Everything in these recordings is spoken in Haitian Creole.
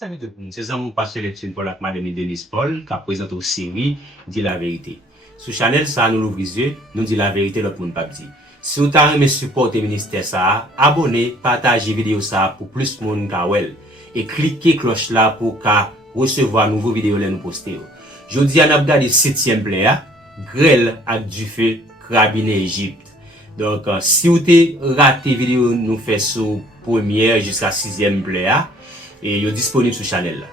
Salut tout le monde, c'est mon pasteur Etienne Paul avec madame Denise Paul qui présente une série Dis la vérité. Sur Chanel, ça nous l'ouvre les yeux, nous dit la vérité, l'autre monde pas dit. Si vous avez supporté le ministère, ça, abonnez, partagez vidéo ça pour plus de monde kawel. Et cliquez cloche là pour recevoir nouveaux vidéos les nous poster. Je dis à nous regarder 7e play, grêle avec du feu, crabiné Égypte. Donc, si vous avez raté vidéo, nous fait sur première jusqu'à 6e play, et il est disponible sur Chanel.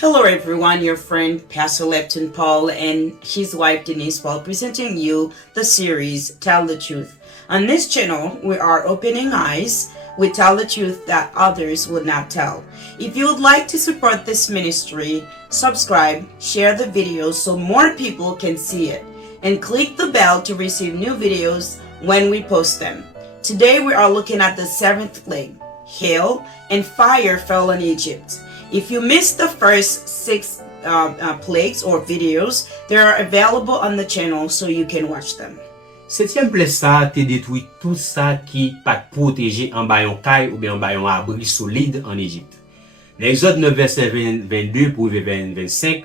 Hello everyone, your friend Pastor Lepton Paul and his wife Denise Paul presenting you the series Tell the Truth. On this channel, we are opening eyes. We tell the truth that others would not tell. If you would like to support this ministry, subscribe, share the videos so more people can see it, and click the bell to receive new videos when we post them. Today we are looking at the 7th plague. Hail and fire fell on Egypt. If you missed the first 6 plagues or videos, they are available on the channel so you can watch them. 7e plaie ça te détruit tout ça qui pas protégé en bayon caille ou bien en bayon abri solide en Égypte. L'Exode 9 verset 22 pour 25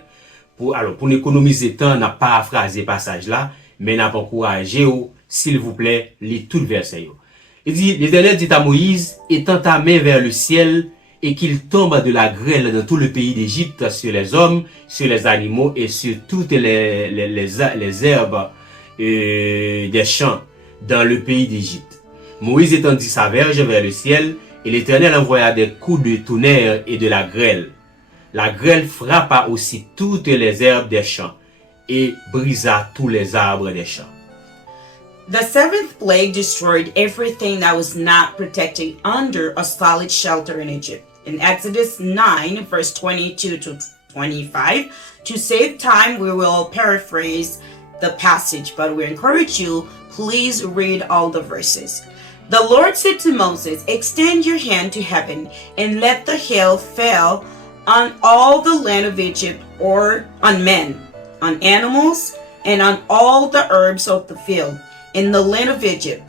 pour économiser temps n'a pas paraphrasé passage là, mais n'a pas encouragé s'il vous plaît, lis tout le verset yo. Il dit, l'Éternel dit à Moïse, étends ta main vers le ciel et qu'il tombe de la grêle dans tout le pays d'Égypte sur les hommes, sur les animaux et sur toutes les herbes des champs dans le pays d'Égypte. Moïse étendit sa verge vers le ciel et l'Éternel envoya des coups de tonnerre et de la grêle. La grêle frappa aussi toutes les herbes des champs et brisa tous les arbres des champs. The 7th plague destroyed everything that was not protected under a solid shelter in Egypt. In Exodus 9, verse 22 to 25, to save time, we will paraphrase the passage, but we encourage you, please read all the verses. The Lord said to Moses, extend your hand to heaven and let the hail fall on all the land of Egypt, or on men, on animals, and on all the herbs of the field. In the land of Egypt,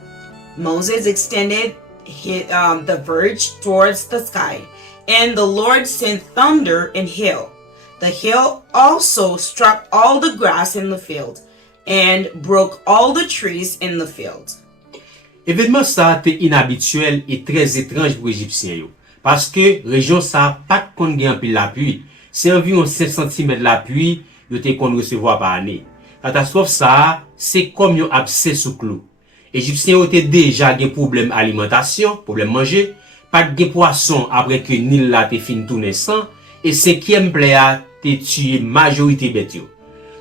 Moses extended the verge towards the sky, and the Lord sent thunder and hail. The hail also struck all the grass in the field, and broke all the trees in the field. Événement ça était inhabituel et très étrange pour les Égyptiens parce que région ça pas qu'on gagne pile la pluie, c'est environ 5 cm la pluie yo te qu'on recevoir par année. Catastrophe ça, c'est comme un abcès sous clou. Égyptiens ont déjà des problèmes alimentation, problème manger, pas de poisson après que Nil là te fin tourner sang et 5e plaie a te tué majorité bête yo.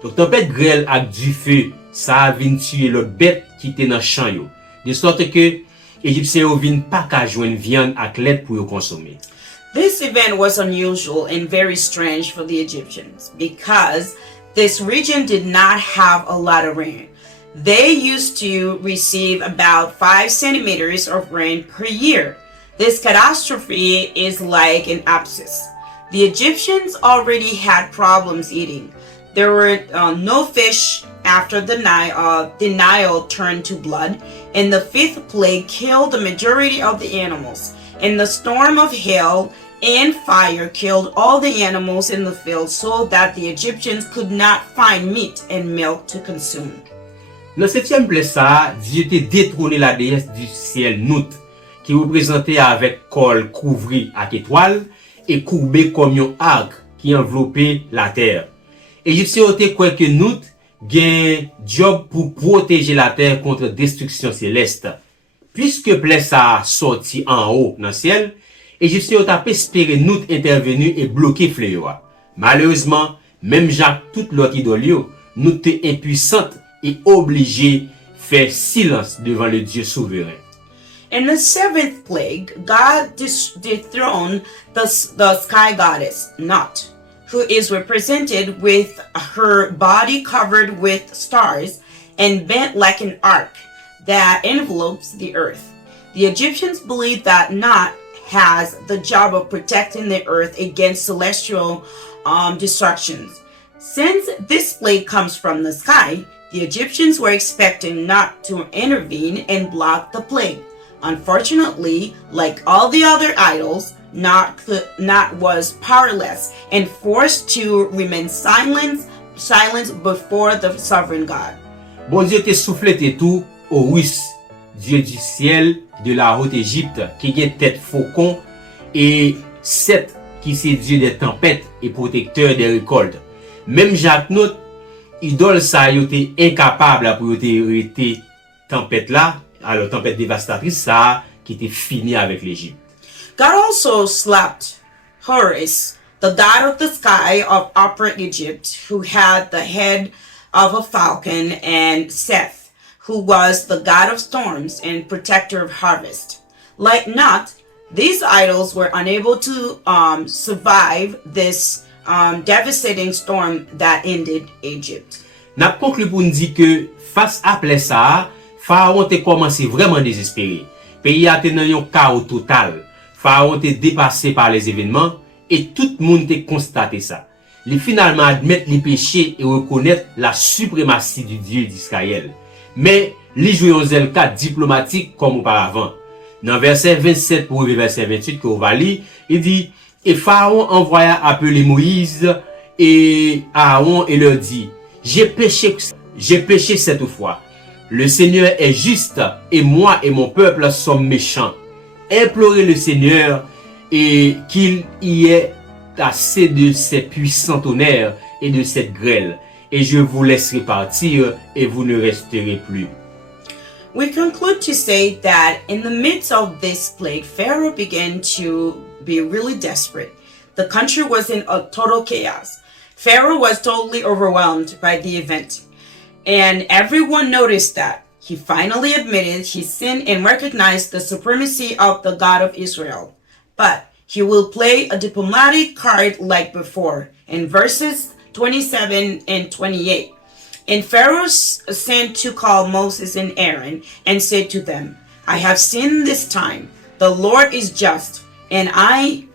Donc tempête grêle avec du feu, ça a vinn tuer l'autre bête qui était dans champ yo. De sorte que Égyptiens ont vinn pas ka joindre viande ak lait pour yo consommer. This event was unusual and very strange for the Egyptians because this region did not have a lot of rain. They used to receive about 5 centimeters of rain per year. This catastrophe is like an abscess. The Egyptians already had problems eating. There were no fish after the Nile turned to blood, and the 5th plague killed the majority of the animals. And the storm of hail and fire killed all the animals in the field so that the Egyptians could not find meat and milk to consume. Dans 7e plaie ça, Dieu te détrôné la déesse du ciel Nout, qui représentait avec col couvri avec étoile et courbé comme un arc qui enveloppait la terre. Égyptiens ont été quoi que Nout gain job pour protéger la terre contre destruction céleste. Puisque plaie ça sorti en haut dans le ciel, Égyptiens ont espéré Nout intervenu et bloquer fléau. Malheureusement, même Jacques toute l'autre idole, Nout était impuissante et obligée faire silence devant le Dieu souverain. In the 7th plague, God dethroned the sky goddess, Nut, who is represented with her body covered with stars and bent like an arc that envelopes the earth. The Egyptians believed that Nut has the job of protecting the earth against celestial destructions. Since this plague comes from the sky, the Egyptians were expecting Nut to intervene and block the plague. Unfortunately, like all the other idols, was powerless and forced to remain silent before the sovereign God. Bon Dieu te soufflé tout Horus, Dieu du ciel de la haute Égypte, qui a tête faucon, et Seth, qui c'est Dieu des tempêtes et protecteur des récoltes. Même Jacques Not, idole ça, il était incapable pour arrêter tempête là, alors tempête dévastatrice ça, qui était fini avec l'Égypte. God also slapped Horus, the god of the sky of Upper Egypt, who had the head of a falcon, and Seth, who was the god of storms and protector of harvest. Like Nut, these idols were unable to survive this devastating storm that ended Egypt. N'a conclu pour nous dire que face à ça, Pharaon a commencé vraiment désespéré. Pays a été dans un chaos total. Pharaon était dépassé par les événements et tout le monde a constaté ça. Il finalement admettre les péchés et reconnaître la suprématie du Dieu d'Israël. Mais il jouait un zèle diplomatique comme auparavant. Dans verset 27 pour verset 28 que vous va lire, il dit: et Pharaon envoya appeler Moïse et Aaron et leur dit: j'ai péché cette fois. Le Seigneur est juste et moi et mon peuple sommes méchants. Implorez le Seigneur et qu'il y ait assez de ses puissants tonnerres et de cette grêle, et je vous laisserai partir et vous ne resterez plus. We conclude to say that in the midst of this plague, Pharaoh began to be really desperate. The country was in a total chaos. Pharaoh was totally overwhelmed by the event, and everyone noticed that. He finally admitted his sin and recognized the supremacy of the God of Israel. But he will play a diplomatic card like before in verses 27 and 28. And Pharaoh sent to call Moses and Aaron and said to them, I have sinned this time. The Lord is just, and I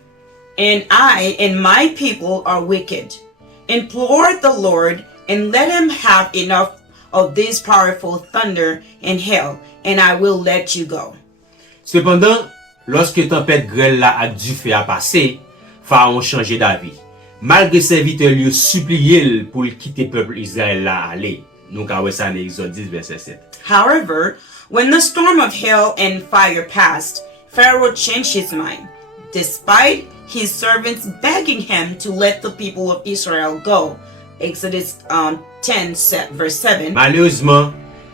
and my people are wicked. Implore the Lord and let him have enough of this powerful thunder and hail, and I will let you go. Cependant, lorsque tempête grêle là a dû faire passer, Pharaon changeait d'avis. Malgré serviteurs lui supplié pour quitter le peuple Israël là aller. Nous avons ça dans Exode 10 verset 7. However, when the storm of hail and fire passed, Pharaoh changed his mind, despite his servants begging him to let the people of Israel go. Exodus 10 verse 7. Malheureusement,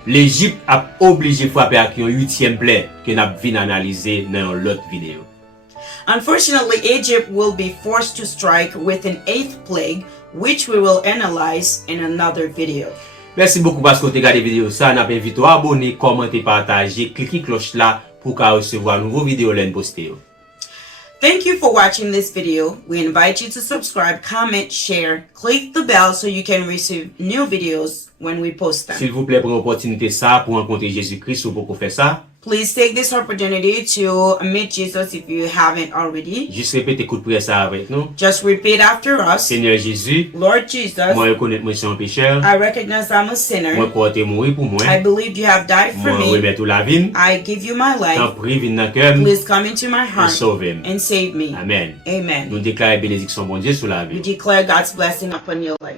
l'Égypte a obligé frapper avec une 8e plaie que nous avons analysé dans l'autre vidéo. Unfortunately, Egypt will be forced to strike with an 8th plague, which we will analyze in another video. Merci beaucoup parce que vous avez regardé la vidéo. Ça, nous invite à abonner, commenter, partager, cliquer cloche là pour recevoir de nouvelles vidéos l'année postée. Thank you for watching this video. We invite you to subscribe, comment, share, click the bell so you can receive new videos when we post them. S'il vous plaît, prenez l'opportunité ça pour rencontrer Jésus-Christ ou pour faire ça. Please take this opportunity to meet Jesus if you haven't already. Juste répétez coup de prière ça avec nous. Just repeat after us. Seigneur Jésus, Lord Jesus, moi reconnais que moi suis un pécheur. I recognize I'm a Moi sinner. crois que tu es mort pour moi. I believe you have died for Moi me. remettre tout la vie. I give you my T'en life. prie, viens dans cœur Please come into my et heart sauve-moi. and save me. Amen. Amen. Nous déclarons bénédiction bon Dieu sur la We vie. declare God's blessing upon your life.